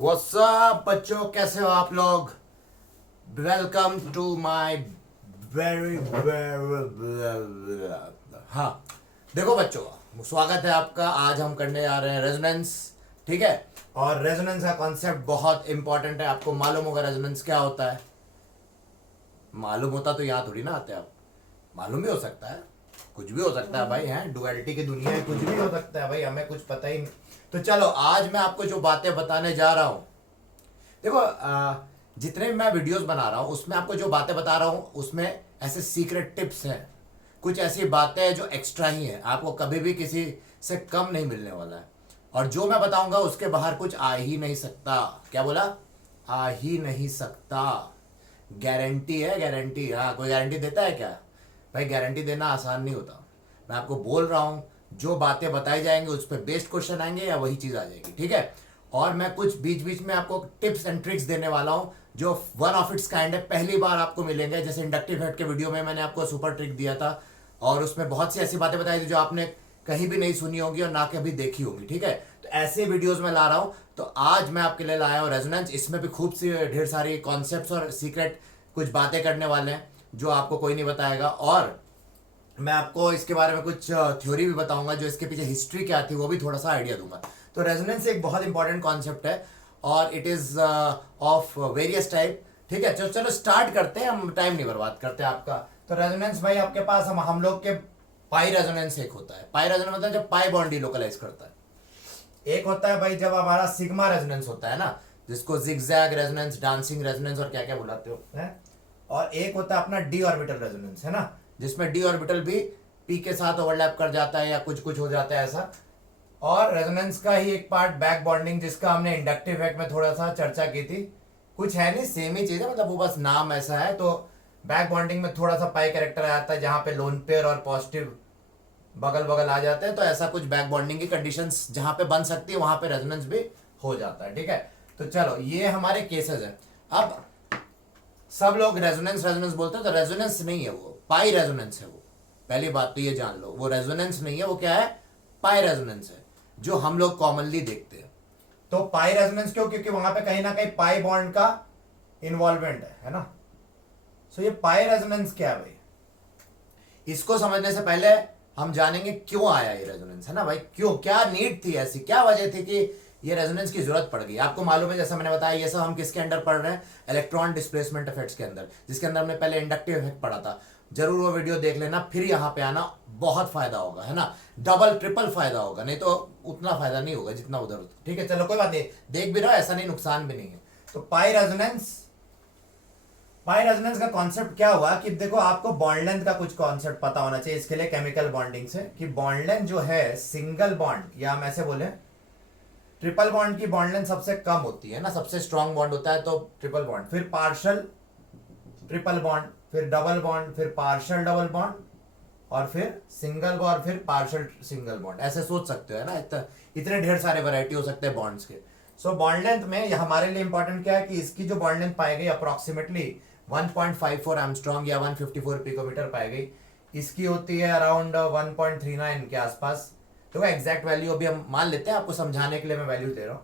WhatsApp बच्चों, कैसे हो आप लोग। वेलकम टू माय वेरी हाँ, देखो बच्चों, स्वागत है आपका। आज हम करने जा रहे हैं रेजोनेंस। ठीक है, और रेजोनेंस का कॉन्सेप्ट बहुत इंपॉर्टेंट है। आपको मालूम होगा रेजोनेंस क्या होता है। मालूम होता तो यहाँ थोड़ी ना आते आप। मालूम भी हो सकता है, कुछ भी हो सकता है भाई। हैं डुअलिटी की दुनिया है, कुछ भी हो सकता है भाई, हमें कुछ पता ही नहीं। तो चलो, आज मैं आपको जो बातें बताने जा रहा हूँ, देखो जितने भी मैं वीडियोस बना रहा हूँ उसमें आपको जो बातें बता रहा हूँ उसमें ऐसे सीक्रेट टिप्स हैं। कुछ ऐसी बातें हैं जो एक्स्ट्रा ही हैं, आपको कभी भी किसी से कम नहीं मिलने वाला है। और जो मैं बताऊंगा उसके बाहर कुछ आ ही नहीं सकता। क्या बोला? आ ही नहीं सकता। गारंटी है, गारंटी। हाँ, कोई गारंटी देता है क्या भाई? गारंटी देना आसान नहीं होता। मैं आपको बोल रहा हूँ, जो बातें बताई जाएंगी उस पर बेस्ड क्वेश्चन आएंगे या वही चीज़ आ जाएगी। ठीक है, और मैं कुछ बीच बीच में आपको टिप्स एंड ट्रिक्स देने वाला हूं जो वन ऑफ इट्स काइंड है, पहली बार आपको मिलेंगे। जैसे इंडक्टिव हेड के वीडियो में मैंने आपको सुपर ट्रिक दिया था और उसमें बहुत सी ऐसी बातें बताई थी जो आपने कहीं भी नहीं सुनी होगी और ना कभी देखी होगी। ठीक है, तो ऐसे वीडियोस में ला रहा हूं। तो आज मैं आपके लिए लाया हूं रेजोनेंस। इसमें भी खूब सी ढेर सारी कॉन्सेप्ट्स और सीक्रेट कुछ बातें करने वाले हैं जो आपको कोई नहीं बताएगा। और मैं आपको इसके बारे में कुछ थ्योरी भी बताऊंगा, जो इसके पीछे हिस्ट्री क्या थी वो भी थोड़ा सा आइडिया दूंगा। तो रेजोनेंस एक बहुत इंपॉर्टेंट कॉन्सेप्ट है और it is of various type. ठीक है, चलो स्टार्ट करते हैं, हम टाइम नहीं बर्बाद करते आपका। तो रेजोनेंस भाई आपके पास हम लोग के पाई रेजोनेंस एक होता है। पाई रेजोनेंस मतलब जब पाई बॉन्ड डिलोकलाइज करता है। एक होता है भाई जब हमारा सिग्मा रेजोनेंस होता है ना, जिसको जिगजैग रेजोनेंस, डांसिंग रेजोनेंस और क्या क्या बुलाते हो है। और एक होता है अपना डी ऑर्बिटल रेजोनेंस, है ना, जिसमें डी ऑर्बिटल भी पी के साथ ओवरलैप कर जाता है या कुछ कुछ हो जाता है ऐसा। और रेजोनेंस का ही एक पार्ट बैक बॉन्डिंग, जिसका हमने इंडक्टिव इफेक्ट में थोड़ा सा चर्चा की थी। कुछ है नहीं, सेम ही चीज है, मतलब वो बस नाम ऐसा है। तो बैक बॉन्डिंग में थोड़ा सा पाई कैरेक्टर आता है जहां पे लोन पेयर और पॉजिटिव बगल बगल आ जाते हैं। तो ऐसा कुछ बैक बॉन्डिंग की कंडीशंस जहां पे बन सकती है वहां पे रेजोनेंस भी हो जाता है। ठीक है, तो चलो ये हमारे केसेस है। अब सब लोग रेजोनेंस रेजोनेंस बोलते हैं, तो रेजोनेंस नहीं है वो, पाई रेजोनेंस है वो। पहली बात तो ये जान लो, वो रेजोनेंस नहीं है, वो क्या है? पाई रेजोनेंस है, जो हम लोग कॉमनली देखते हैं। तो पाई रेजोनेंस क्यों? क्योंकि वहां पे कहीं ना कहीं पाई बॉन्ड का इन्वॉल्वमेंट है ना। सो ये पाई रेजोनेंस क्या है भाई? इसको समझने से पहले हम जानेंगे क्यों आया ये रेजोनेंस, है ना भाई। क्यों, क्या नीड थी, ऐसी क्या वजह थी कि ये रेजोनेंस की जरूरत पड़ गई। आपको मालूम है, जैसा मैंने बताया, ये सब हम किसके अंडर पढ़ रहे हैं? इलेक्ट्रॉन डिस्प्लेसमेंट इफेक्ट्स के अंदर, जिसके अंदर हमने पहले इंडक्टिव इफेक्ट पढ़ा था। जरूर वो वीडियो देख लेना, फिर यहाँ पे आना, बहुत फायदा होगा, है ना। डबल ट्रिपल फायदा होगा, नहीं तो उतना फायदा नहीं होगा जितना उधर होता। ठीक है, चलो कोई बात नहीं, देख भी रहो, ऐसा नहीं, नुकसान भी नहीं है। तो पाई रेजोनेंस, पाई रेजोनेंस का कॉन्सेप्ट क्या हुआ कि देखो, आपको बॉन्ड लेंथ का कुछ कॉन्सेप्ट पता होना चाहिए इसके लिए, केमिकल बॉन्डिंग से, कि बॉन्ड लेंथ जो है सिंगल बॉन्ड, या हम ऐसे बोले ट्रिपल बॉन्ड की बॉन्ड लेंथ सबसे कम होती है ना। सबसे स्ट्रॉन्ग बॉन्ड होता है तो ट्रिपल बॉन्ड, फिर पार्शियल ट्रिपल बॉन्ड, फिर डबल बॉन्ड, फिर पार्शियल डबल बॉन्ड, और फिर सिंगल बॉन्ड, फिर पार्शियल सिंगल बॉन्ड। ऐसे सोच सकते हो, है ना। इतने ढेर सारे वैरायटी हो सकते हैं बॉन्ड्स के। सो बॉन्ड लेंथ में यह हमारे लिए इंपॉर्टेंट क्या है कि इसकी जो बॉन्ड लेंथ पाई गई अप्रोक्सीमेटली 1.54 एंगस्ट्रॉम या 154 पिकोमीटर पाई गई। इसकी होती है अराउंड 1.39 के आसपास। तो एग्जैक्ट वैल्यू अभी हम मान लेते हैं, आपको समझाने के लिए मैं वैल्यू दे रहा हूं।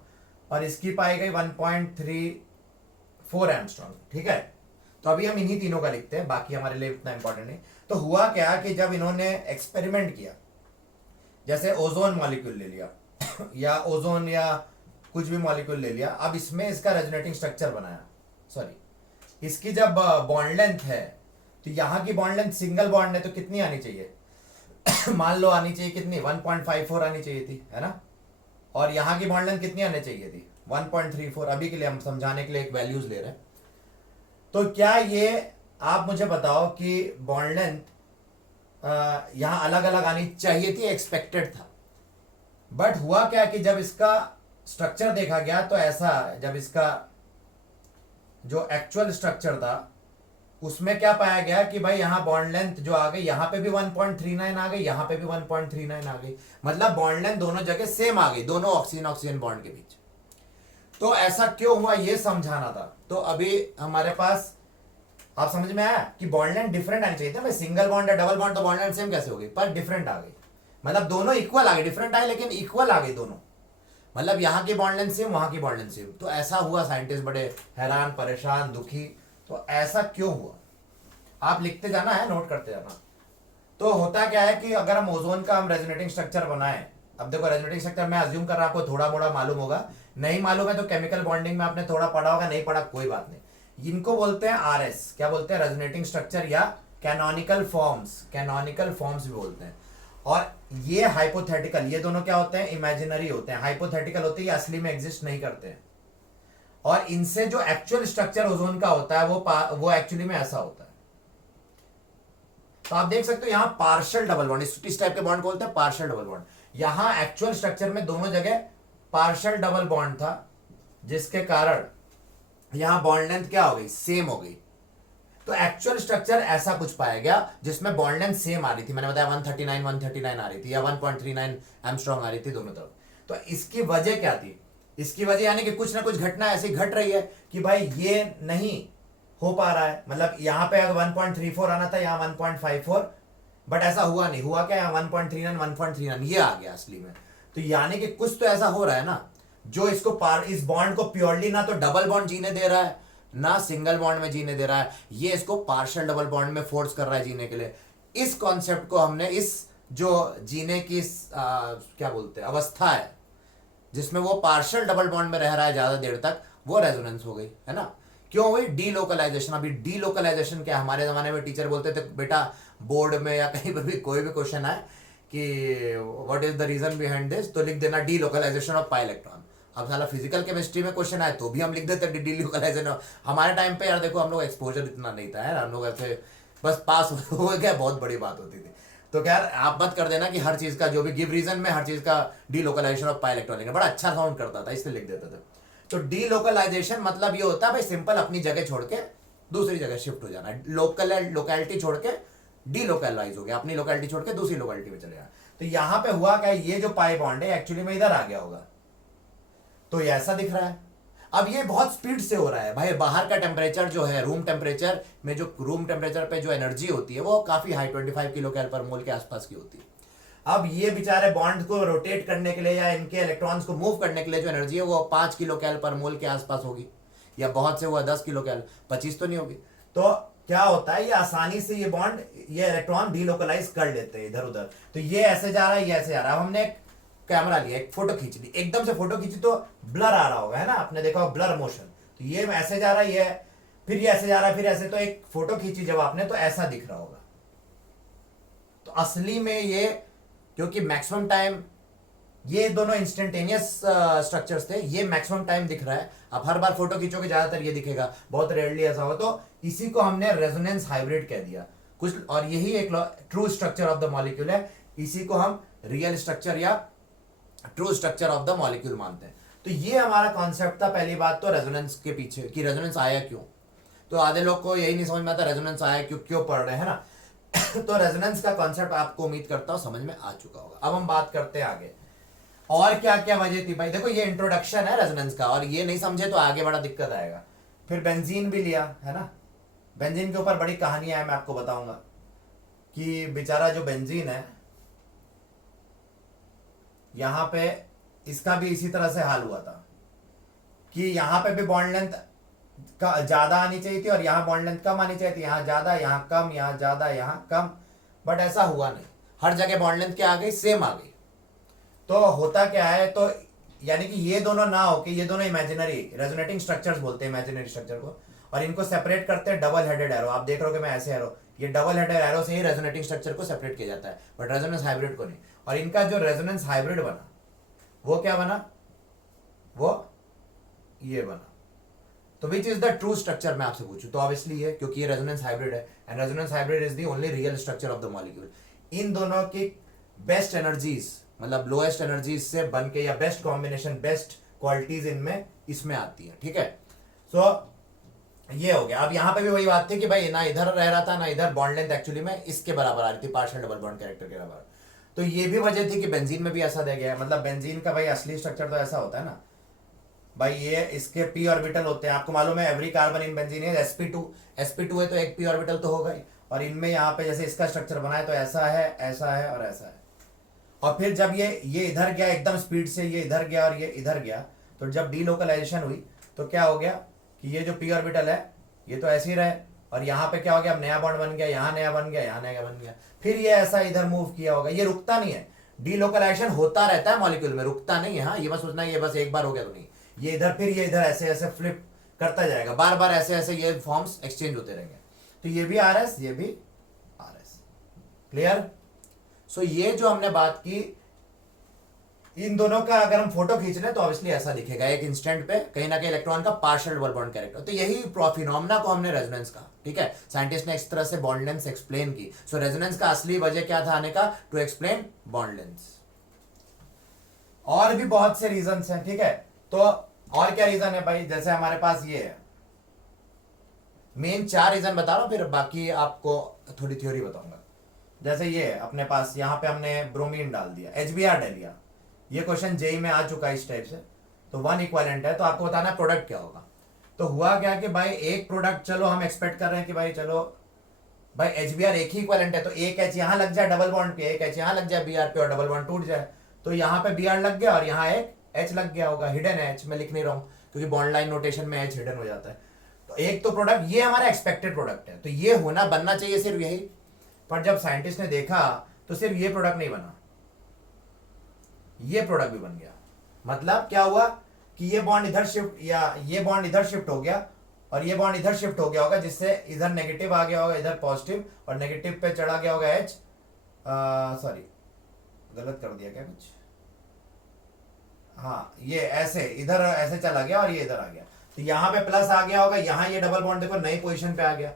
और इसकी पाई गई 1.34 एंगस्ट्रॉम। ठीक है, तो अभी हम इन्हीं तीनों का लिखते हैं, बाकी हमारे लिए इतना इंपॉर्टेंट नहीं। तो हुआ क्या कि जब इन्होंने एक्सपेरिमेंट किया, जैसे ओजोन मॉलिक्यूल ले लिया या ओजोन या कुछ भी मॉलिक्यूल ले लिया, अब इसमें इसका रेजोनेटिंग स्ट्रक्चर बनाया, सॉरी, इसकी जब बॉन्ड लेंथ है, तो यहां की बॉन्ड लेंथ सिंगल बॉन्ड है तो कितनी आनी चाहिए? मान लो आनी चाहिए कितनी? 1.54 आनी चाहिए थी, है ना। और यहां की बॉन्ड लेंथ कितनी आनी चाहिए थी? 1.34। अभी के लिए हम समझाने के लिए एक वैल्यूज ले रहे हैं। तो क्या ये आप मुझे बताओ कि बॉन्ड लेंथ यहां अलग अलग आनी चाहिए थी, एक्सपेक्टेड था। बट हुआ क्या कि जब इसका स्ट्रक्चर देखा गया तो ऐसा, जब इसका जो एक्चुअल स्ट्रक्चर था उसमें क्या पाया गया कि भाई यहां बॉन्ड लेंथ जो आ गई, यहां पे भी 1.39 आ गई, यहां पे भी 1.39 आ गई। मतलब बॉन्ड लेंथ दोनों जगह सेम आ गई, दोनों ऑक्सीजन ऑक्सीजन बॉन्ड के बीच। तो ऐसा क्यों हुआ ये समझाना था। तो अभी हमारे पास, आप समझ में आया कि बॉन्ड लेंथ डिफरेंट आनी चाहिए था भाई। सिंगल बॉन्ड या डबल बॉन्ड तो बॉन्ड लेंथ सेम कैसे हो गई, पर डिफरेंट आ गई। मतलब दोनों इक्वल आ गई, डिफरेंट आए लेकिन इक्वल आ गई दोनों। मतलब यहाँ की बॉन्ड लेंथ सेम, वहां की बॉन्ड लेंथ सेम। तो ऐसा हुआ, साइंटिस्ट बड़े हैरान, परेशान, दुखी। तो ऐसा क्यों हुआ? आप लिखते जाना है, नोट करते जाना। तो होता क्या है कि अगर हम ओजोन का हम रेजोनेटिंग स्ट्रक्चर बनाएं, अब देखो रेजोनेटिंग स्ट्रक्चर मैं अज्यूम कर रहा हूं आपको थोड़ा मोड़ा मालूम होगा, नहीं मालूम है तो केमिकल बॉन्डिंग में आपने थोड़ा पढ़ा होगा, नहीं पढ़ा कोई बात नहीं। इनको बोलते हैं आरएस, क्या बोलते हैं? रेजोनेटिंग स्ट्रक्चर या कैनोनिकल फॉर्म्स, कैनोनिकल फॉर्म्स भी बोलते हैं। और ये हाइपोथेटिकल, ये दोनों क्या होते हैं? इमेजिनरी होते हैं। हाइपोथेटिकल होते हैं, ये असली में एग्जिस्ट नहीं करते हैं। और इनसे जो एक्चुअल स्ट्रक्चर ओजोन का होता है वो एक्चुअली में ऐसा होता है। तो आप देख सकते हो यहां पार्शियल डबल बॉन्ड, इस टाइप के बॉन्ड को बोलते हैं पार्शियल डबल बॉन्ड। यहां एक्चुअल स्ट्रक्चर में दोनों जगह पार्शियल डबल बॉन्ड था, जिसके कारण यहां बॉन्ड लेंथ क्या हो गई? सेम हो गई। तो एक्चुअल स्ट्रक्चर ऐसा कुछ पाया गया जिसमें बॉन्ड लेंथ सेम आ रही थी। मैंने बताया 139 आ रही थी, या 1.39 एंगस्ट्रॉम आ रही थी दोनों तरफ। तो इसकी वजह क्या थी? इसकी वजह यानी कि कुछ ना कुछ घटना ऐसी घट रही है कि भाई ये नहीं हो पा रहा है। मतलब यहां पे 1.34 आना था, यहां 1.54, बट ऐसा हुआ नहीं। हुआ क्या? 1.39 1.39 ये आ गया असली में। तो यानी कि कुछ तो ऐसा हो रहा है ना, जो इसको इस बॉन्ड को प्योरली ना तो डबल बॉन्ड जीने दे रहा है, ना सिंगल बॉन्ड में जीने दे रहा है, ये इसको पार्शियल डबल बॉन्ड में फोर्स कर रहा है जीने के लिए। इस कॉन्सेप्ट को हमने, इस जो जीने की क्या बोलते हैं अवस्था है, जिसमें वो पार्शियल डबल बॉन्ड में रह रहा है ज्यादा देर तक, वो रेजोनेंस हो गई, है ना? क्यों हुई? डीलोकलाइजेशन। अभी डीलोकलाइजेशन क्या, हमारे जमाने में टीचर बोलते थे बेटा, बोर्ड में या कहीं पर भी कोई भी क्वेश्चन आए कि what is the reason behind this, तो लिख देना डीलोकलाइजेशन ऑफ पाई इलेक्ट्रॉन। अब साला फिजिकल केमिस्ट्री में क्वेश्चन आए तो भी हम लिख देते डीलोकलाइजेशन। हमारे टाइम पे यार देखो, हम लोग एक्सपोजर इतना नहीं था यार, हम लोग ऐसे बस पास हो गया, बहुत बड़ी बात होती थी। तो क्या आप मत कर देना कि हर चीज का जो भी गिव रीजन में हर चीज का डीलोकलाइजेशन ऑफ पाई इलेक्ट्रॉन, बड़ा अच्छा साउंड करता था इसलिए लिख देते थे। तो डीलोकलाइजेशन मतलब ये होता है भाई सिंपल अपनी जगह छोड़ के दूसरी जगह शिफ्ट हो जाना। लोकेलिटी छोड़ के डीलोकलाइज हो गया, अपनी लोकेलिटी छोड़ के दूसरी लोकेलिटी में चले गया। तो यहां पे हुआ क्या, ये जो पाई बॉन्ड है एक्चुअली में इधर आ गया होगा, तो ये ऐसा दिख रहा है। अब ये बहुत स्पीड से हो रहा है भाई। बाहर का टेम्परेचर जो है, रूम टेम्परेचर में, जो रूम टेम्परेचर पे जो एनर्जी होती है वो काफी हाई, 25 किलो कैल पर मोल के आसपास की होती है। अब ये बेचारे बॉन्ड को रोटेट करने के लिए या इनके इलेक्ट्रॉन्स को मूव करने के लिए जो एनर्जी है वो 5 किलो कैल पर मोल के आसपास होगी, या बहुत से हुआ 10 किलो कैल, 25 तो नहीं होगी। तो क्या होता है, ये आसानी से ये बॉन्ड, ये इलेक्ट्रॉन डीलोकलाइज कर लेते हैं इधर उधर। तो ये ऐसे जा रहा है, ये ऐसे जा रहा है। अब हमने एक कैमरा लिया, एक फोटो खींच ली, एकदम से फोटो खींची तो ब्लर आ रहा होगा, है ना? आपने देखा हो ब्लर मोशन। तो ये ऐसे जा रहा है, ये फिर ये ऐसे जा रहा है, फिर ऐसे। तो एक फोटो खींची जब आपने तो ऐसा दिख रहा होगा। तो असली में ये, क्योंकि मैक्सिमम टाइम ये दोनों इंस्टेंटेनियस स्ट्रक्चर्स थे, ये मैक्सिमम टाइम दिख रहा है। आप हर बार फोटो खींचोगे ज्यादातर ये दिखेगा, बहुत रेयरली ऐसा हो। तो इसी को हमने रेजोनेंस हाइब्रिड कह दिया कुछ, और यही एक true structure of the molecule है। इसी को हम रियल स्ट्रक्चर या true structure of the molecule मानते हैं। तो ये हमारा कॉन्सेप्ट था। पहली बात तो रेजोनेंस के पीछे कि रेजोनेंस आया क्यों। तो आधे लोग को यही नहीं समझ में आता रेजोनेंस आया क्यों, क्यों पढ़ रहे हैं ना। तो रेजोनेंस का कॉन्सेप्ट आपको उम्मीद करता हूं समझ में आ चुका होगा। अब हम बात करते हैं आगे और क्या क्या वजह थी भाई। देखो ये इंट्रोडक्शन है रेजोनेंस का, और ये नहीं समझे तो आगे बड़ा दिक्कत आएगा। फिर बेंजीन भी लिया, है ना? बेंजीन के ऊपर बड़ी कहानियां है, मैं आपको बताऊंगा कि बेचारा जो बेंजीन है, यहां पे इसका भी इसी तरह से हाल हुआ था कि यहां पे भी बॉन्ड लेंथ का ज्यादा आनी चाहिए थी और यहां बॉन्ड लेंथ कम आनी चाहिए थी। यहां ज्यादा, यहां कम, यहां ज्यादा, यहां कम, बट ऐसा हुआ नहीं। हर जगह बॉन्ड लेंथ क्या आ गई? सेम आ गई। तो होता क्या है, तो यानी कि ये दोनों ना हो कि ये दोनों इमेजिनरी रेजोनेटिंग स्ट्रक्चर्स बोलते हैं इमेजिनरी स्ट्रक्चर को, और इनको सेपरेट करते हैं डबल हेडेड एरो। आप देख रहे हो कि मैं ऐसे एरो, ये डबल हेडेड एरो से ही रेजोनेटिंग स्ट्रक्चर को सेपरेट किया जाता है, बट रेजोनेंस हाइब्रिड को नहीं। और इनका जो रेजोनेंस हाइब्रिड बना वो क्या बना? वो ये बना। तो which is the true structure मैं आपसे पूछूं तो ऑब्वियसली ये, क्योंकि ये रेजोनेंस हाइब्रिड है, and resonance hybrid is the only real structure of the molecule. इन दोनों की बेस्ट एनर्जीज, मतलब लोएस्ट एनर्जीज से बन के, या बेस्ट कॉम्बिनेशन, बेस्ट क्वालिटीज इनमें इसमें आती है, ठीक है? सो ये हो गया। अब यहां पे भी वही बात थी कि भाई ना इधर रह रहा था ना इधर, बॉन्ड लेंथ एक्चुअली में इसके बराबर आ रही थी, पार्शियल डबल बॉन्ड कैरेक्टर के बराबर। तो ये भी वजह थी कि बेंजीन में भी ऐसा दे गया है। मतलब बेंजीन का भाई असली स्ट्रक्चर तो ऐसा होता है ना भाई, ये इसके p ऑर्बिटल होते हैं। आपको मालूम है एवरी कार्बन इन बेंजीन है sp2 है, तो एक p ऑर्बिटल तो होगा ही। और इनमें यहाँ पे जैसे इसका स्ट्रक्चर बना है तो ऐसा है, ऐसा है और ऐसा है। और फिर जब ये इधर गया एकदम स्पीड से, ये इधर गया और ये इधर गया, तो जब डीलोकलाइजेशन हुई तो क्या हो गया कि ये जो पी ऑर्बिटल है ये तो ऐसे ही रहे, और यहाँ पे क्या हो गया, अब नया बॉन्ड बन गया, यहाँ नया बन गया, यहाँ नया बन गया, फिर ये ऐसा इधर मूव किया होगा। ये रुकता नहीं है, डीलोकलाइजेशन होता रहता है मॉलिक्यूल में, रुकता नहीं है। हाँ, ये मत सोचना ये बस एक बार हो गया तो नहीं, ये इधर फिर ये इधर ऐसे ऐसे फ्लिप करता जाएगा, बार बार ऐसे ऐसे ये फॉर्म्स एक्सचेंज होते रहेंगे। तो ये भी आर एस, ये भी आर एस। क्लियर? सो ये जो हमने बात की, इन दोनों का अगर हम फोटो खींच लें तो ऑब्वियसली ऐसा दिखेगा, एक इंस्टेंट पे कहीं ना कहीं इलेक्ट्रॉन का पार्शियल डबल बॉन्ड कैरेक्टर। तो यही फिनोमेना को हमने रेजोनेंस कहा। ठीक है, साइंटिस्ट ने इस तरह से बॉन्ड लेंथ एक्सप्लेन की। सो रेजोनेंस का असली वजह क्या था आने का, टू एक्सप्लेन बॉन्ड लेंथ। और भी बहुत से रीजंस हैं। ठीक है, तो और क्या रीजन है भाई, जैसे हमारे पास ये है, मेन 4 रीजन बता रहा हूं, फिर बाकी आपको थोड़ी थ्योरी बताऊंगा। जैसे ये अपने पास यहाँ पे हमने ब्रोमीन डाल दिया, HBr डाल दिया, ये क्वेश्चन जेई में आ चुका है इस टाइप से। तो 1 इक्विवेलेंट है, तो आपको बताना है प्रोडक्ट क्या होगा। तो हुआ क्या कि भाई एक प्रोडक्ट, चलो हम एक्सपेक्ट कर रहे हैं कि भाई चलो भाई HBr एक ही इक्विवेलेंट है, तो एक H यहाँ लग जाए डबल बॉन्ड पे, एक H यहाँ लग जाए Br पे और डबल बॉन्ड टूट जाए। तो यहाँ पे Br लग गया और यहाँ एक H लग गया होगा, हिडन है H, मैं लिख नहीं रहा हूँ क्योंकि बॉन्ड लाइन नोटेशन में H हिडन हो जाता है। तो एक तो प्रोडक्ट, ये हमारा एक्सपेक्टेड प्रोडक्ट है, तो ये होना बनना चाहिए सिर्फ यही। पर जब साइंटिस्ट ने देखा तो सिर्फ ये प्रोडक्ट नहीं बना, ये प्रोडक्ट भी बन गया। मतलब क्या हुआ कि ये बॉन्ड इधर शिफ्ट, या ये बॉन्ड इधर शिफ्ट हो गया और ये बॉन्ड इधर शिफ्ट हो गया होगा, जिससे इधर नेगेटिव आ गया होगा, इधर पॉजिटिव, और नेगेटिव पे चढ़ा गया होगा H। सॉरी, गलत कर दिया क्या कुछ, हाँ ये ऐसे इधर ऐसे चला गया और ये इधर आ गया, तो यहाँ पे प्लस आ गया होगा, यहाँ ये डबल बॉन्ड देखो नई पोजीशन पे आ गया,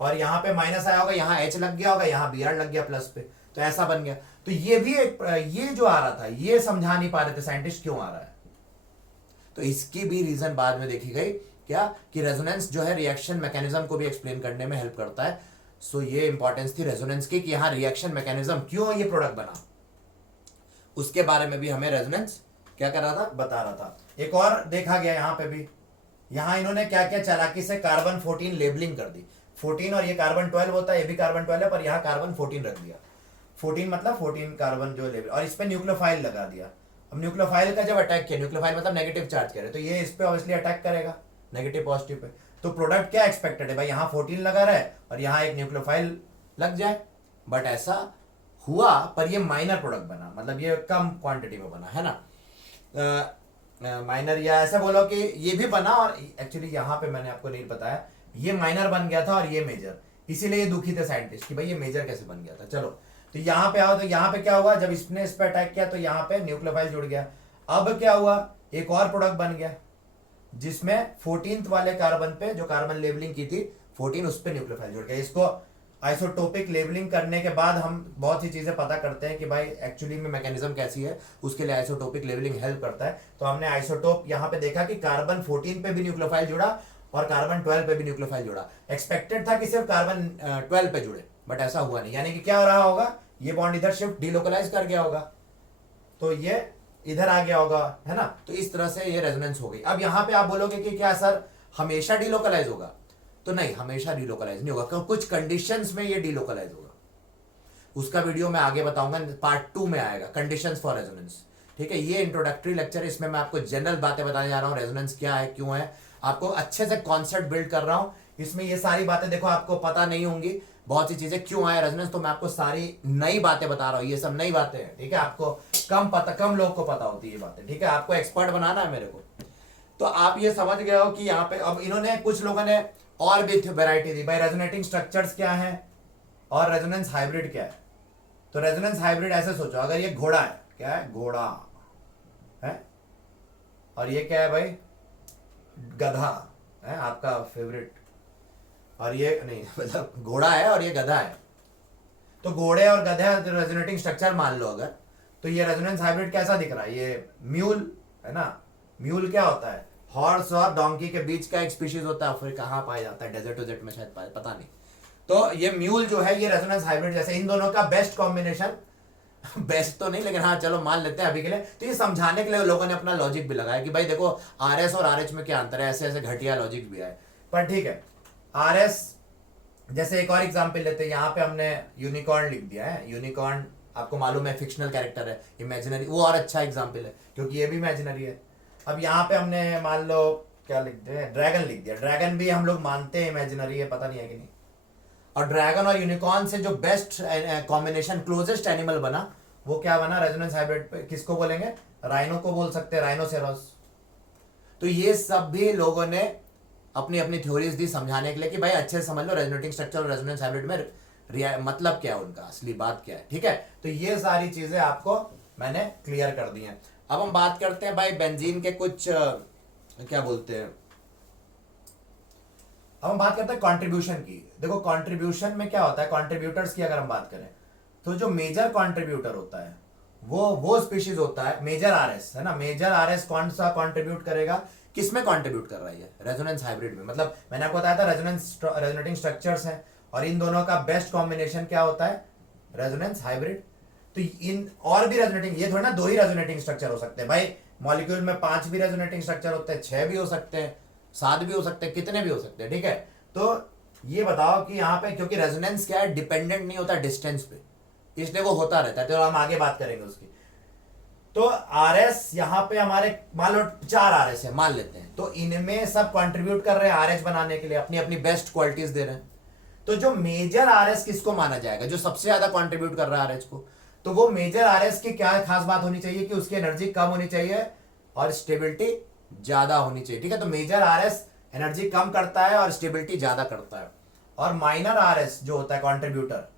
और यहाँ पे माइनस आया होगा, यहाँ H लग गया होगा, यहाँ Br लग गया प्लस पे, तो ऐसा बन गया। तो ये भी एक, ये जो आ रहा था ये समझा नहीं पा रहे थे साइंटिस्ट क्यों आ रहा है, तो इसकी भी रीजन बाद में देखी गई, क्या कि रेजोनेंस जो है रिएक्शन मैकेनिज्म को भी एक्सप्लेन करने में हेल्प करता है। सो ये इंपॉर्टेंस थी रेजोनेंस की कि यहाँ रिएक्शन मैकेनिज्म क्यों ये प्रोडक्ट बना, उसके बारे में भी हमें रेजोनेंस क्या कर रहा था, बता रहा था। एक और देखा गया यहाँ पे भी, यहाँ इन्होंने क्या क्या चालाकी से कार्बन 14 लेबलिंग कर दी, 14 और ये कार्बन 12 होता है, ये भी कार्बन 12 है, पर यहाँ कार्बन 14 रख दिया, 14 मतलब 14 कार्बन जो लेबल, और इस पे न्यूक्लियोफाइल लगा दिया। अब न्यूक्लियोफाइल का जब अटैक किया, न्यूक्लियोफाइल मतलब नेगेटिव चार्ज करे, तो ये इस पे ऑब्वियसली अटैक करेगा नेगेटिव पॉजिटिव पे। तो प्रोडक्ट क्या एक्सपेक्टेड है भाई, यहाँ 14 लगा रहा है और यहाँ एक न्यूक्लियोफाइल लग जाए, बट ऐसा हुआ, पर ये माइनर प्रोडक्ट बना, मतलब ये कम क्वांटिटी में बना है ना, माइनर, या ऐसा बोलो कि ये भी बना, और एक्चुअली यहाँ पे मैंने आपको नहीं बताया, ये माइनर बन गया था और ये मेजर, इसीलिए ये दुखी थे साइंटिस्ट कि भाई ये मेजर कैसे बन गया था। चलो, तो यहाँ पे आओ, तो यहाँ पे क्या हुआ, जब इसने इस पे अटैक किया तो यहाँ पे न्यूक्लियोफाइल जुड़ गया। अब क्या हुआ, एक और प्रोडक्ट बन गया जिसमें 14th वाले कार्बन पे जो कार्बन लेबलिंग की थी 14, उस पे न्यूक्लियोफाइल जुड़ गया। इसको आइसोटोपिक लेबलिंग करने के बाद हम बहुत सी चीजें पता करते हैं कि भाई एक्चुअली में मैकेनिज्म कैसी है, उसके लिए आइसोटोपिक लेबलिंग हेल्प करता है। तो हमने आइसोटोप यहाँ पे देखा कि कार्बन 14 पे भी न्यूक्लियोफाइल जुड़ा और कार्बन 12 पे भी न्यूक्लियोफाइल जुड़ा। एक्सपेक्टेड था कि सिर्फ कार्बन 12 पे जुड़े, बट ऐसा हुआ नहीं, यानी कि क्या हो रहा होगा, ये बॉन्ड इधर शिफ्ट डीलोकलाइज कर गया होगा, तो ये इधर आ गया होगा, है ना। तो इस तरह से ये रेजोनेंस हो गई। अब यहाँ पे आप बोलोगे कि क्या सर हमेशा डीलोकलाइज होगा, तो नहीं, हमेशा डीलोकलाइज नहीं होगा, क्योंकि कुछ कंडीशंस में ये डीलोकलाइज होगा। उसका वीडियो मैं आगे बताऊंगा, पार्ट 2 में आएगा, कंडीशंस फॉर रेजोनेंस। ठीक है, ये इंट्रोडक्टरी लेक्चर, इसमें मैं आपको जनरल बातें बताने जा रहा हूँ, रेजोनेंस क्या है, क्यों है, आपको अच्छे से कॉन्सेप्ट बिल्ड कर रहा हूं। इसमें ये सारी बातें देखो आपको पता नहीं होंगी, बहुत सी चीजें क्यों आए रेजोनेंस, तो मैं आपको सारी नई बातें बता रहा हूँ, ये सब नई बातें हैं। ठीक है, आपको कम लोग को पता होती है ये बातें। ठीक है, आपको एक्सपर्ट बनाना है मेरे को। तो आप ये समझ गए हो कि यहाँ पे अब इन्होंने, कुछ लोगों ने और भी वैरायटी दी भाई, रेजोनेटिंग स्ट्रक्चर्स क्या है और रेजोनेंस हाइब्रिड क्या है। तो रेजोनेंस हाइब्रिड ऐसे सोचो, अगर ये घोड़ा है, क्या है, घोड़ा है, और ये क्या है भाई, गधा है, आपका फेवरेट, और ये नहीं मतलब घोड़ा है और ये गधा है, तो घोड़े और गधा रेजोनेटिंग स्ट्रक्चर मान लो अगर, तो ये रेजोनेंस हाइब्रिड कैसा दिख रहा है, ये म्यूल है ना। म्यूल क्या होता है, हॉर्स और डोंकी के बीच का एक स्पीशीज होता है, फिर कहाँ पाया जाता है, डेजर्ट में शायद पाया, पता नहीं। तो ये म्यूल जो है ये रेजोनेंस हाइब्रिड जैसे, इन दोनों का बेस्ट कॉम्बिनेशन, बेस्ट तो नहीं लेकिन हाँ चलो मान लेते हैं अभी के लिए। तो ये समझाने के लिए लोगों ने अपना लॉजिक भी लगाया कि भाई देखो आरएस और आरएच में क्या अंतर है, ऐसे ऐसे घटिया लॉजिक भी आए, पर ठीक है। आरएस जैसे एक और एग्जांपल लेते हैं, यहाँ पे हमने यूनिकॉर्न लिख दिया है, यूनिकॉर्न आपको मालूम है फिक्शनल कैरेक्टर है, इमेजिनरी, वो और अच्छा एग्जाम्पल है क्योंकि ये भी इमेजिनरी है। अब यहाँ पे हमने मान लो क्या लिख दिया, ड्रैगन लिख दिया। ड्रैगन भी हम लोग मानते हैं इमेजिनरी है, पता नहीं है कि नहीं। और ड्रैगन और यूनिकॉर्न से जो बेस्ट कॉम्बिनेशन क्लोजेस्ट एनिमल बना वो क्या बना, रेजोनेंस हाइब्रिड। किसको बोलेंगे, राइनो को बोल सकते हैं, राइनोसेरॉस। तो ये सब भी लोगों ने अपनी अपनी थ्योरीज दी समझाने के लिए कि भाई अच्छे से समझ लो रेजोनेटिंग स्ट्रक्चर और रेजोनेंस हाइब्रिड में मतलब क्या है, उनका असली बात क्या है। ठीक है, तो ये सारी चीजें आपको मैंने क्लियर कर दी हैं। अब हम बात करते हैं भाई बेंजीन के कुछ क्या बोलते हैं, अब हम बात करते हैं कंट्रीब्यूशन की। देखो कंट्रीब्यूशन में क्या होता है, कंट्रीब्यूटर्स की अगर हम बात करें तो जो मेजर कंट्रीब्यूटर होता है वो स्पीशीज होता है मेजर आरएस, है ना। मेजर आरएस कौन सा कंट्रीब्यूट करेगा, किसमें कंट्रीब्यूट कर रहा है, रेजोनेंस हाइब्रिड में। मतलब मैंने आपको बताया था रेजोनेटिंग स्ट्रक्चर्स हैं और इन दोनों का बेस्ट कॉम्बिनेशन क्या होता है, रेजोनेंस हाइब्रिड। तो इन और भी रेजोनेटिंग, ये थोड़ा ना दो ही रेजोनेटिंग स्ट्रक्चर हो सकते हैं भाई, मॉलिक्यूल में 5 भी रेजोनेटिंग स्ट्रक्चर होते हैं, 6 भी हो सकते हैं, 7 भी हो सकते हैं, कितने भी हो सकते हैं। ठीक है, तो ये बताओ कि यहाँ पे क्योंकि रेजोनेंस क्या है, डिपेंडेंट नहीं होता डिस्टेंस पे, इसलिए वो होता रहता है। तो हम आगे बात करेंगे उसकी। तो आरएस यहाँ पे हमारे मान लो 4 आरएस है मान लेते हैं, तो इनमें सब कंट्रीब्यूट कर रहे हैं आरएस बनाने के लिए, अपनी अपनी बेस्ट क्वालिटीज दे रहे हैं। तो जो मेजर आरएस किसको माना जाएगा, जो सबसे ज्यादा कंट्रीब्यूट कर रहा है आरएस को, तो वो मेजर आरएस की क्या खास बात होनी चाहिए कि उसकी एनर्जी कम होनी चाहिए और स्टेबिलिटी ज्यादा होनी चाहिए। ठीक है, तो मेजर आरएस एनर्जी कम करता है और स्टेबिलिटी ज्यादा करता है, और माइनर आरएस जो होता है कंट्रीब्यूटर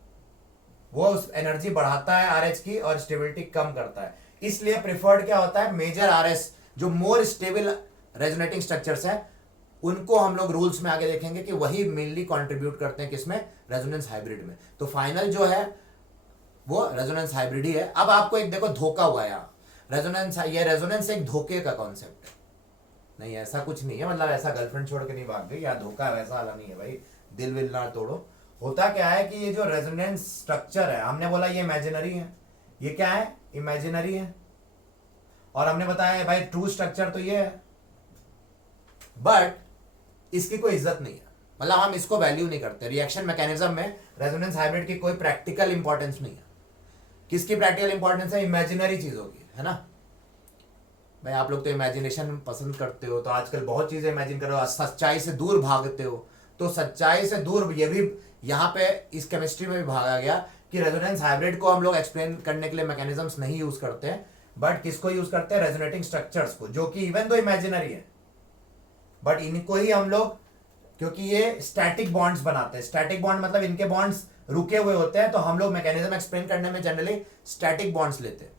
वो उस एनर्जी बढ़ाता है आरएच की और स्टेबिलिटी कम करता है। इसलिए प्रिफर्ड क्या होता है, मेजर आरएस जो मोर स्टेबल रेजोनेटिंग स्ट्रक्चर्स है उनको हम लोग रूल्स में आगे देखेंगे कि वही मेनली कंट्रीब्यूट करते हैं किसमें, रेजोनेंस हाइब्रिड में। तो फाइनल जो है वो रेजोनेंस हाइब्रिड ही है। अब आपको एक देखो धोखा हुआ है यहाँ, रेजोनेंस एक धोखे का कॉन्सेप्ट है, नहीं ऐसा कुछ नहीं है, मतलब ऐसा गर्लफ्रेंड छोड़ के नहीं भाग गई या धोखा वैसा वाला नहीं है भाई, दिल विल ना तोड़ो। होता क्या है कि ये जो रेजोनेंस स्ट्रक्चर है, हमने बोला ये इमेजिनरी है, ये क्या है, इमेजिनरी है, और हमने बताया भाई ट्रू स्ट्रक्चर तो ये है, बट इसकी कोई इज्जत नहीं है, मतलब हम इसको वैल्यू नहीं करते। रिएक्शन मैकेनिज्म में रेजोनेंस हाइब्रिड की कोई प्रैक्टिकल इंपॉर्टेंस नहीं है। किसकी प्रैक्टिकल इंपॉर्टेंस है, इमेजिनरी चीजों की, है ना भाई। आप लोग तो इमेजिनेशन पसंद करते हो, तो आजकल बहुत चीजें इमेजिन कर रहे हो, सच्चाई से दूर भागते हो। तो सच्चाई से दूर ये भी यहाँ पे इस केमिस्ट्री में भी भागा गया कि रेजोनेंस हाइब्रिड को हम लोग एक्सप्लेन करने के लिए मैकेनिज्म्स नहीं यूज करते हैं, बट किसको यूज करते हैं, रेजोनेटिंग स्ट्रक्चर्स को, जो कि इवन दो इमेजिनरी है बट इनको ही हम लोग, क्योंकि ये स्टैटिक बॉन्ड्स बनाते हैं। स्टैटिक बॉन्ड मतलब इनके बॉन्ड्स रुके हुए होते हैं, तो हम लोग मैकेनिज्म एक्सप्लेन करने में जनरली स्टैटिक बॉन्ड्स लेते हैं।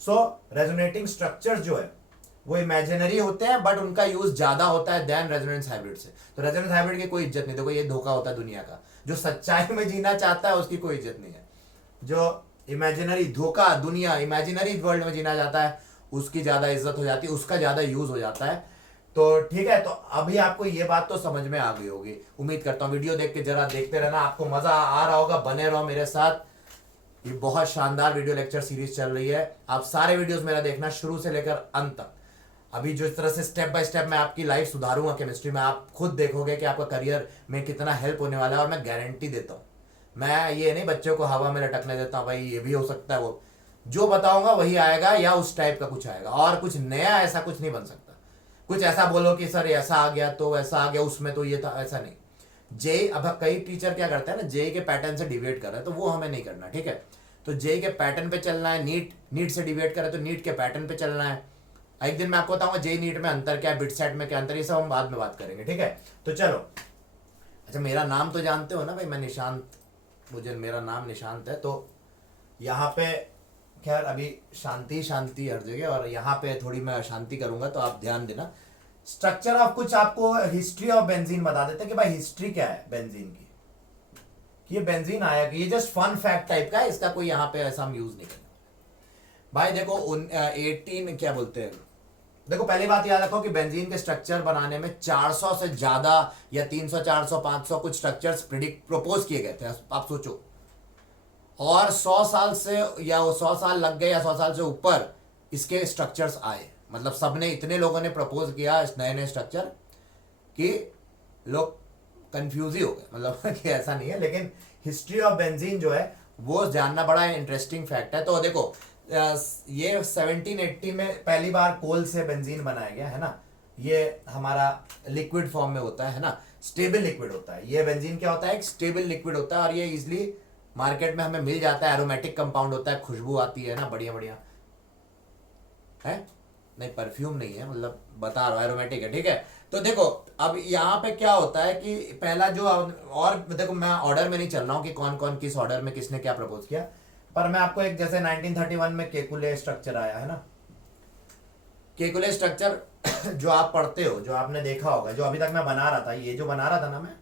सो रेजोनेटिंग स्ट्रक्चर्स जो है वो इमेजिनरी होते हैं, बट उनका यूज ज्यादा होता है देन रेजोनेंस हाइब्रिड से। तो रेजोनेंस हाइब्रिड की कोई इज्जत नहीं। देखो ये धोखा होता है दुनिया का, जो सच्चाई में जीना चाहता है उसकी कोई इज्जत नहीं है। जो इमेजिनरी धोखा दुनिया इमेजिनरी वर्ल्ड में जीना चाहता है उसकी ज्यादा इज्जत हो जाती है, उसका ज्यादा यूज हो जाता है। तो ठीक है, तो अभी आपको ये बात तो समझ में आ गई होगी, उम्मीद करता हूँ। वीडियो देख के जरा देखते रहना, आपको मजा आ रहा होगा, बने रहो मेरे साथ। ये बहुत शानदार वीडियो लेक्चर सीरीज चल रही है, आप सारे वीडियोस मेरा देखना शुरू से लेकर अंत तक। अभी जिस तरह से स्टेप बाय स्टेप मैं आपकी लाइफ सुधारूंगा केमिस्ट्री में, आप खुद देखोगे कि आपका करियर में कितना हेल्प होने वाला है। और मैं गारंटी देता हूँ, मैं ये नहीं बच्चों को हवा में लटकने देता हूँ, भाई ये भी हो सकता है, वो जो बताऊंगा वही आएगा या उस टाइप का कुछ आएगा, और कुछ नया ऐसा कुछ नहीं बन सकता। कुछ ऐसा बोलो कि सर ऐसा आ गया तो ऐसा आ गया, उसमें तो ये था, ऐसा नहीं। जेई अब कई टीचर क्या करते हैं ना, जेई के पैटर्न से डिवेट कर रहे हैं, तो वो हमें नहीं करना। ठीक है, तो जेई के पैटर्न पे चलना है, नीट से डिवेट करे तो नीट के पैटर्न पे चलना है। एक दिन मैं आपको बताऊंगा जेई नीट में अंतर क्या है, बिट सेट में क्या अंतर, ये सब हम बाद में बात करेंगे। ठीक है, तो चलो। अच्छा मेरा नाम तो जानते हो ना भाई, मैं निशांत, मुझे मेरा नाम निशांत है। तो यहाँ पे खैर अभी शांति शांति हर जगह, और यहाँ पे थोड़ी मैं अशांति करूंगा, तो आप ध्यान देना। स्ट्रक्चर ऑफ कुछ आपको हिस्ट्री ऑफ बेंजीन बता देते हैं कि भाई हिस्ट्री क्या है बेंजीन की, कि ये बेंजीन आया कि ये जस्ट फन फैक्ट टाइप का है, इसका कोई यहाँ पे ऐसा हम यूज नहीं करना भाई। देखो 18 क्या बोलते हैं, देखो पहली बात याद रखो कि बेंजीन के स्ट्रक्चर बनाने में 400 से ज्यादा या 300 400 500 कुछ स्ट्रक्चर्स प्रपोज किए गए थे, आप सोचो। और 100 साल से या वो 100 साल लग गए या 100 साल से ऊपर इसके स्ट्रक्चर्स आए, मतलब सबने, इतने लोगों ने प्रपोज किया इस नए नए स्ट्रक्चर कि लोग कंफ्यूज ही हो गए, मतलब कि ऐसा नहीं है। लेकिन हिस्ट्री ऑफ बेंजीन जो है वो जानना बड़ा इंटरेस्टिंग फैक्ट है। तो देखो ये 1780 में पहली बार कोल से बेंजीन बनाया गया है ना। ये हमारा लिक्विड फॉर्म में होता है ना, स्टेबल लिक्विड होता है। ये बेंजीन क्या होता है, एक स्टेबल लिक्विड होता है और ये इजिली मार्केट में हमें मिल जाता है। एरोमेटिक कंपाउंड होता है, खुशबू आती है ना, बढ़िया बढ़िया है। नहीं परफ्यूम नहीं है, मतलब बता रहा हूँ एरोमेटिक है, ठीक है। तो देखो अब यहाँ पे क्या होता है कि पहला जो, और देखो मैं ऑर्डर में नहीं चल रहा हूँ कि कौन कौन किस ऑर्डर में किसने क्या प्रपोज किया, पर मैं आपको एक, जैसे 1931 में केकुले स्ट्रक्चर आया है ना, केकुले स्ट्रक्चर जो आप पढ़ते हो, जो आपने देखा होगा, जो अभी तक मैं बना रहा था, ये जो बना रहा था ना मैं,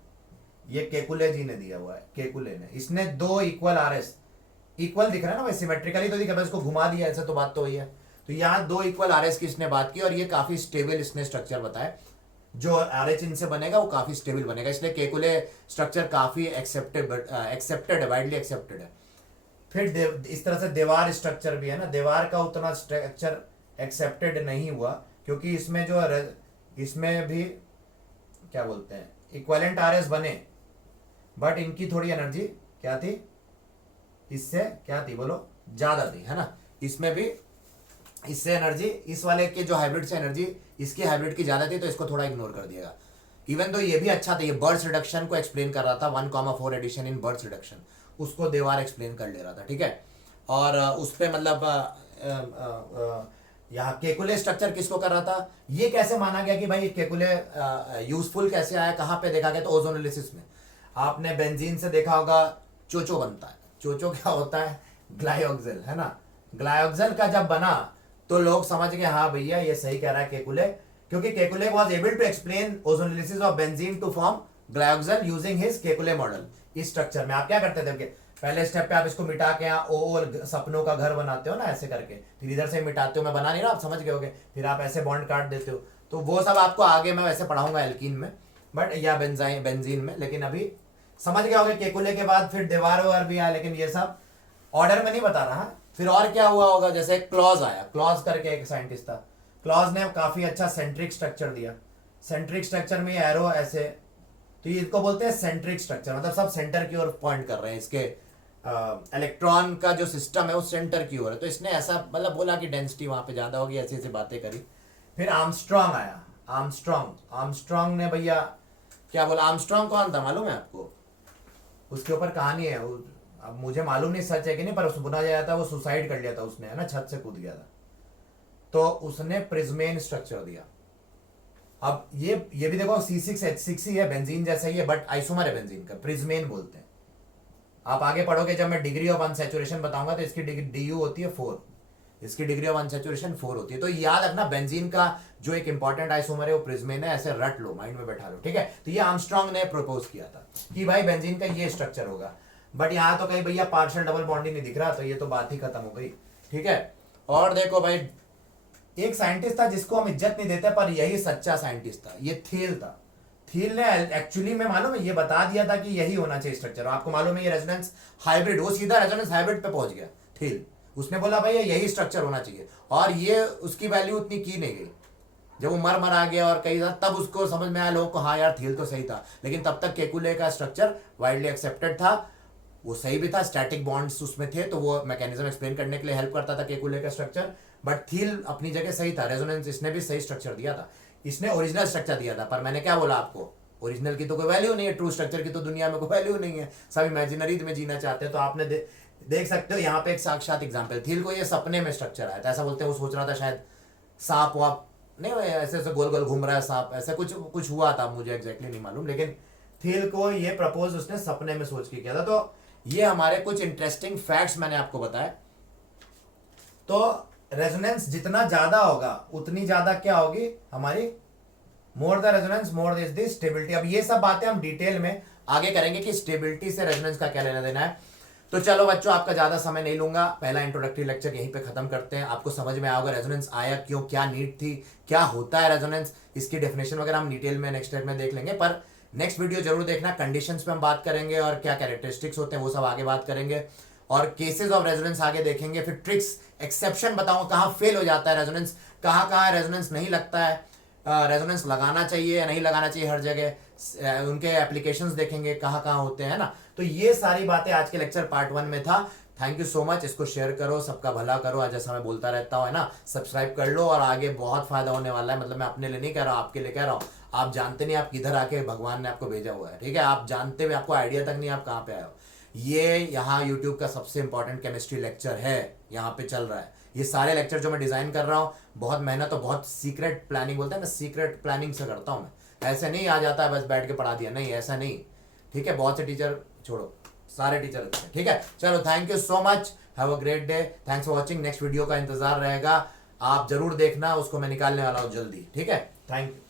ये केकुले जी ने दिया हुआ है, केकुले ने। इसने दो इक्वल आरएस, इक्वल दिख रहा है ना भाई, सिमेट्रिकली तो दिखा, मैं इसको घुमा दिया ऐसे, तो बात तो वही है। तो यहाँ दो इक्वल आरएस की इसने बात की और ये काफी स्टेबल इसने स्ट्रक्चर बताया। जो आरएच इनसे बनेगा वो काफी स्टेबल बनेगा, इसलिए केकुले स्ट्रक्चर काफी एक्सेप्टेड है, वाइडली एक्सेप्टेड है। फिर इस तरह से दीवार स्ट्रक्चर भी है ना, दीवार का उतना स्ट्रक्चर एक्सेप्टेड नहीं हुआ क्योंकि इसमें जो इसमें भी क्या बोलते हैं, इक्विवेलेंट आरएस बने, बट इनकी थोड़ी एनर्जी क्या थी, इससे क्या थी बोलो, ज्यादा थी, है ना। इसमें भी इससे एनर्जी, इस वाले के जो हाइब्रिड से एनर्जी इसकी हाइब्रिड की ज्यादा थी, तो इसको थोड़ा इग्नोर कर दिएगा। इवन तो ये भी अच्छा था, ये बर्ड्स रिडक्शन को एक्सप्लेन कर रहा था, 1,4 एडिशन इन बर्ड्स रिडक्शन, उसको देवार एक्सप्लेन कर ले रहा था, ठीक है। और उस पर मतलब यहाँ केकुले स्ट्रक्चर किसको कर रहा था, ये कैसे माना गया कि भाई केकुले यूजफुल कैसे आया, कहाँ पे देखा गया, तो ओजोनोलिसिस में। आपने बेंजीन से देखा होगा चोचो बनता है, चोचो क्या होता है, ग्लाइऑक्सिल, है ना। ग्लाइऑक्सिल का जब बना तो लोग समझ गए हाँ भैया ये सही कह रहा है केकुले, क्योंकि Kekule was able to explain ozonolysis of benzene to form glyoxal using his Kekule model. इस स्ट्रक्चर में आप क्या करते थे, पहले स्टेप पे आप इसको मिटा के यहाँ ओ सपनों का घर बनाते हो ना, ऐसे करके, फिर इधर से मिटाते हो, मैं बना नहीं रहा, आप समझ गए होगे, फिर आप ऐसे बॉन्ड काट देते हो। तो वो सब आपको आगे मैं वैसे पढ़ाऊंगा एल्कीन में, बट या बेंजीन में, लेकिन अभी समझ गए होगे। केकुले के बाद फिर दीवार वार भी आया, लेकिन ये सब ऑर्डर में नहीं बता रहा। फिर और क्या हुआ होगा, जैसे क्लॉज आया, क्लॉज करके एक साइंटिस्ट था, क्लॉज ने काफी अच्छा सेंट्रिक स्ट्रक्चर दिया। सेंट्रिक स्ट्रक्चर में एरो ऐसे, तो ये इसको बोलते हैं सेंट्रिक स्ट्रक्चर, मतलब सब सेंटर की ओर पॉइंट कर रहे हैं, इसके इलेक्ट्रॉन का जो सिस्टम है वो सेंटर की ओर है। तो इसने ऐसा मतलब बोला कि डेंसिटी वहां पे ज्यादा होगी, ऐसी ऐसी बातें करी। फिर आर्मस्ट्रॉन्ग आया, आर्मस्ट्रॉन्ग ने भैया क्या बोला, आर्मस्ट्रॉन्ग कौन था मालूम है आपको, उसके ऊपर कहानी है, अब मुझे मालूम नहीं सच है कि नहीं, पर सुना जाता था वो सुसाइड कर लिया था उसने, है ना, छत से कूद गया था। तो उसने प्रिज्मेन स्ट्रक्चर दिया। अब ये भी देखो C6H6 ही है, बेंजीन जैसा ही है, बट आइसोमर है बेंजीन का, प्रिज्मेन बोलते हैं। आप आगे पढ़ोगे, जब मैं डिग्री ऑफ अनसैचुरेशन बताऊंगा तो इसकी DU होती है 4, इसकी डिग्री ऑफ अनसैचुरेशन 4 होती है। तो याद रखना बेंजीन का जो एक इंपॉर्टेंट आइसोमर है वो प्रिज्मेन है, ऐसे रट लो, माइंड में बैठा लो, ठीक है। तो ये आर्मस्ट्रॉन्ग ने प्रपोज किया था कि भाई बेंजीन का ये स्ट्रक्चर होगा, बट यहाँ तो कहीं भैया पार्शियल डबल बॉन्डिंग नहीं दिख रहा, तो ये तो बात ही खत्म हो गई, ठीक है। और देखो भाई एक साइंटिस्ट था जिसको हम इज्जत नहीं देते, पर यही सच्चा साइंटिस्ट था, ये थील था। थील ने एक्चुअली में मालूम है ये बता दिया था कि यही होना चाहिए स्ट्रक्चर। आपको मालूम है ये रेजोनेंस हाइब्रिड, वो सीधा रेजोनेंस हाइब्रिड पे पहुंच गया थील, उसने बोला भाई यही स्ट्रक्चर होना चाहिए। और ये उसकी वैल्यू उतनी की नहीं गई, जब वो मर आ गया और कई तब उसको समझ में आया लोगों को, हाँ यार थील तो सही था। लेकिन तब तक केकुले का स्ट्रक्चर वाइडली एक्सेप्टेड था, वो सही भी था, स्टैटिक बॉन्ड्स उसमें थे, तो वो मैकेनिज्म एक्सप्लेन करने के लिए हेल्प करता था केकुले का स्ट्रक्चर। बट थील अपनी जगह सही था, रेजोनेंस इसने भी सही स्ट्रक्चर दिया था, इसने ओरिजिनल स्ट्रक्चर दिया था। पर मैंने क्या बोला आपको, ओरिजिनल की तो कोई वैल्यू नहीं है, ट्रू स्ट्रक्चर की तो दुनिया में कोई वैल्यू नहीं है, सब इमेजिनरी में जीना चाहते हैं। तो आपने देख सकते हो यहाँ पे एक साक्षात एग्जाम्पल, थील को ये सपने में स्ट्रक्चर आया था, ऐसा बोलते हैं, वो सोच रहा था शायद सांप वाप नहीं, ऐसे ऐसे गोल गोल घूम रहा है सांप, ऐसा कुछ हुआ था, मुझे एग्जैक्टली नहीं मालूम, लेकिन थील को ये प्रपोज उसने सपने में सोच के किया था। तो ये हमारे कुछ इंटरेस्टिंग फैक्ट्स मैंने आपको बताया। तो रेजोनेंस जितना ज्यादा होगा उतनी ज्यादा क्या होगी हमारी, more the resonance more is the stability. अब ये सब बातें हम डिटेल में आगे करेंगे कि स्टेबिलिटी से रेजोनेंस का क्या लेना देना है। तो चलो बच्चों, आपका ज्यादा समय नहीं लूंगा, पहला इंट्रोडक्टरी लेक्चर यहीं पे खत्म करते हैं। आपको समझ में आएगा रेजोनेंस आया क्यों, क्या नीड थी, क्या होता है रेजोनेंस, इसकी डेफिनेशन वगैरह हम डिटेल में नेक्स्ट स्टेप में देख लेंगे। पर नेक्स्ट वीडियो जरूर देखना, कंडीशंस पे हम बात करेंगे और क्या कैरेक्टरिस्टिक्स होते हैं वो सब आगे बात करेंगे, और केसेस ऑफ रेजोनेंस आगे देखेंगे। फिर ट्रिक्स एक्सेप्शन बताऊंगा, कहाँ फेल हो जाता है रेजोनेंस, कहाँ रेजोनेंस नहीं लगता है, रेजोनेंस लगाना चाहिए या नहीं लगाना चाहिए हर जगह, उनके एप्लीकेशंस देखेंगे कहाँ कहाँ होते हैं ना। तो ये सारी बातें आज के लेक्चर पार्ट 1 में था। थैंक यू सो मच, इसको शेयर करो, सबका भला करो, आज जैसा मैं बोलता रहता हूँ है ना। सब्सक्राइब कर लो और आगे बहुत फायदा होने वाला है। मतलब मैं अपने लिए नहीं कह रहा हूँ, आपके लिए कह रहा हूँ। आप जानते नहीं आप किधर आके भगवान ने आपको भेजा हुआ है, ठीक है। आप जानते हुए आपको आइडिया तक नहीं आप कहाँ पे आए हो। ये यहाँ यूट्यूब का सबसे इंपॉर्टेंट केमिस्ट्री लेक्चर है, यहाँ पे चल रहा है। ये सारे लेक्चर जो मैं डिजाइन कर रहा हूँ बहुत मेहनत और बहुत सीक्रेट प्लानिंग, बोलते हैं ना, सीक्रेट प्लानिंग से करता हूँ मैं। ऐसे नहीं आ जाता है बस बैठ के पढ़ा दिया, नहीं ऐसा नहीं, ठीक है। बहुत से टीचर छोड़ो, सारे टीचर अच्छे हैं, ठीक है। चलो thank you so much, have a great day, thanks for watching. Next video का इंतजार रहेगा, आप जरूर देखना, उसको मैं निकालने वाला हूँ जल्दी, ठीक है। Thank you.